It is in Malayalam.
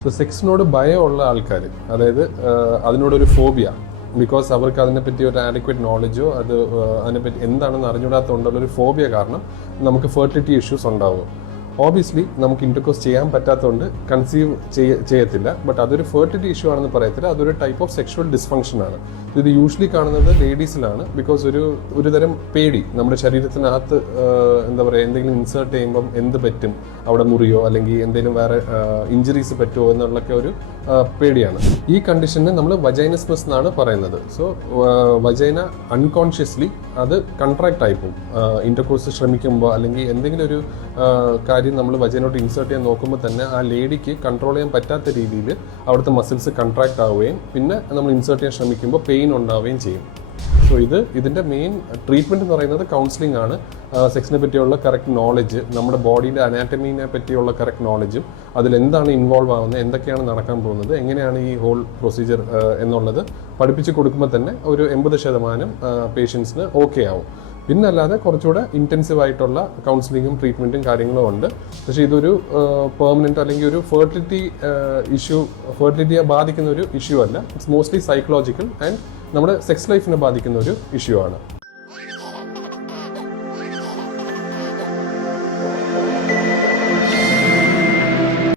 ഇപ്പോൾ സെക്സിനോട് ഭയമുള്ള ആൾക്കാർ അതായത് അതിനോടൊരു ഫോബിയ ബിക്കോസ് അവർക്ക് അതിനെപ്പറ്റി ഒരു ആഡിക്വേറ്റ് നോളജോ അത് അതിനെപ്പറ്റി എന്താണെന്ന് അറിഞ്ഞുകൂടാത്തതുകൊണ്ടുള്ള ഒരു ഫോബിയ കാരണം നമുക്ക് ഫെർട്ടിലിറ്റി ഇഷ്യൂസ് ഉണ്ടാവും ഓബിയസ്ലി നമുക്ക് ഇന്റർകോസ് ചെയ്യാൻ പറ്റാത്തതുകൊണ്ട് കൺസീവ് ചെയ്യത്തില്ല. ബട്ട് അതൊരു ഫെർട്ടിലിറ്റി ഇഷ്യൂ ആണെന്ന് പറയത്തില്ല. അതൊരു ടൈപ്പ് ഓഫ് സെക്ഷുവൽ ഡിസ്ഫങ്ഷൻ ആണ്. ഇത് യൂഷ്വലി കാണുന്നത് ലേഡീസിലാണ് ബിക്കോസ് ഒരു ഒരു തരം പേടി. നമ്മുടെ ശരീരത്തിനകത്ത് എന്താ പറയുക എന്തെങ്കിലും ഇൻസേർട്ട് ചെയ്യുമ്പം എന്ത് പറ്റും? അവിടെ മുറിയോ അല്ലെങ്കിൽ എന്തെങ്കിലും വേറെ ഇഞ്ചുറീസ് പറ്റുമോ എന്നുള്ളൊക്കെ ഒരു പേടിയാണ്. ഈ കണ്ടീഷനെ നമ്മൾ വജൈനസ്മസ് എന്നാണ് പറയുന്നത്. സോ വജൈന അൺകോൺഷ്യസ്ലി അത് കൺട്രാക്ട് ആയി പോകും. ഇന്റർകോഴ്സ് ശ്രമിക്കുമ്പോൾ അല്ലെങ്കിൽ എന്തെങ്കിലും ഒരു കാര്യം നമ്മൾ വജൈനോട്ട് ഇൻസേർട്ട് ചെയ്യാൻ നോക്കുമ്പോൾ തന്നെ ആ ലേഡിക്ക് കൺട്രോൾ ചെയ്യാൻ പറ്റാത്ത രീതിയിൽ അവിടുത്തെ മസിൽസ് കൺട്രാക്ട് ആവുകയും പിന്നെ നമ്മൾ ഇൻസേർട്ട് ചെയ്യാൻ ശ്രമിക്കുമ്പോൾ പെയിൻ ഉണ്ടാവുകയും ചെയ്യും. സോ ഇത് ഇതിന്റെ മെയിൻ ട്രീറ്റ്മെന്റ് എന്ന് പറയുന്നത് കൗൺസിലിംഗ് ആണ്. സെക്സിനെ പറ്റിയുള്ള കറക്റ്റ് നോളജ് നമ്മുടെ ബോഡിയുടെ അനാറ്റമീനെ പറ്റിയുള്ള കറക്റ്റ് നോളജും അതിലെന്താണ് ഇൻവോൾവ് ആവുന്നത് എന്തൊക്കെയാണ് നടക്കാൻ പോകുന്നത് എങ്ങനെയാണ് ഈ ഹോൾ പ്രൊസീജിയർ എന്നുള്ളത് പഠിപ്പിച്ച് കൊടുക്കുമ്പോൾ തന്നെ ഒരു എൺപത് ശതമാനം പേഷ്യൻസിന് ഓക്കെ ആവും. പിന്നെ അല്ലാതെ കുറച്ചുകൂടെ ഇന്റൻസീവ് ആയിട്ടുള്ള കൗൺസിലിങ്ങും ട്രീറ്റ്മെന്റും കാര്യങ്ങളും ഉണ്ട്. പക്ഷേ ഇതൊരു പെർമനന്റ് അല്ലെങ്കിൽ ഒരു ഫെർട്ടിലിറ്റി ഇഷ്യൂ ഫെർട്ടിലിറ്റിയെ ബാധിക്കുന്ന ഒരു ഇഷ്യൂ അല്ല. ഇറ്റ്സ് മോസ്റ്റ്ലി സൈക്കോളജിക്കൽ ആൻഡ് നമ്മുടെ സെക്സ് ലൈഫിനെ ബാധിക്കുന്ന ഒരു ഇഷ്യൂ ആണ്.